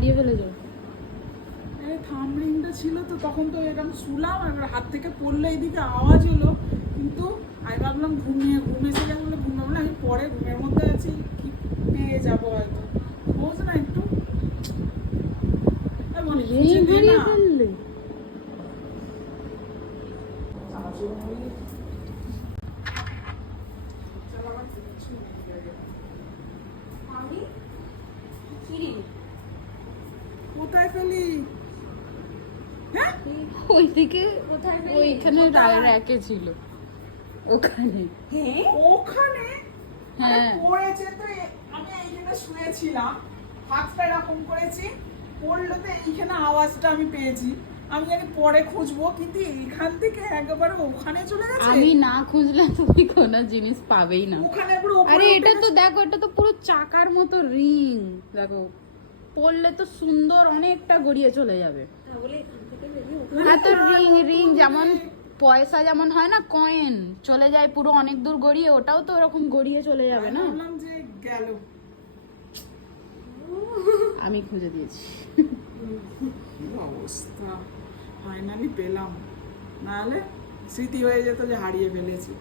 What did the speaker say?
হারিয়ে ফেলেছো? এই থামরিংটা ছিল তো, তখন তো এরকম শুলাম, এবার হাত থেকে পড়লে এইদিকে আওয়াজ হলো, কিন্তু আমি ভাবলাম ঘুম এসে গেছে বলে ঘুম ভাবলাম, আমি পরে ঘুমের মধ্যে আছি, কি পেয়ে যাবো হয়তো, বোঝ না একটু। বলি রিং হারিয়ে ফেললে? কোথায় ফেলি? হ্যাঁ ওইদিকে ওইখানে র্যাকে ছিল, ওখানে। ওখানে হ্যাঁ। পড়েছে তো, আমি এইখানে শুয়েছিলাম, হাতটা এরকম করেছি, পড়লো তো এইখানে আওয়াজটা আমি পেয়েছি, আমি জানি পরে খুঁজবো, কিন্তু এইখান থেকে একেবারে ওখানে চলে গেছে। আমি না খুঁজলে তুমি কোনো জিনিস পাবেই না। ওখানে পুরো উপরে আরে উঠে এটা তো গেছে। দেখো, এটা তো পুরো চাকার মতো রিং, দেখো পড়লে তো সুন্দর অনেকটা গড়িয়ে চলে যাবে। এত রিং যেমন পয়সা যেমন হয় না, কয়েন চলে যায় পুরো অনেক দূর গড়িয়ে, ওটাও তো ওরকম গড়িয়ে চলে যাবে না। আমি ভাবলাম যে গেল। আমি খুঁজে দিয়েছি। কি অবস্থা, ফাইনালি পেলাম, নাহলে স্মৃতি হয়ে যেত যে হারিয়ে ফেলেছি।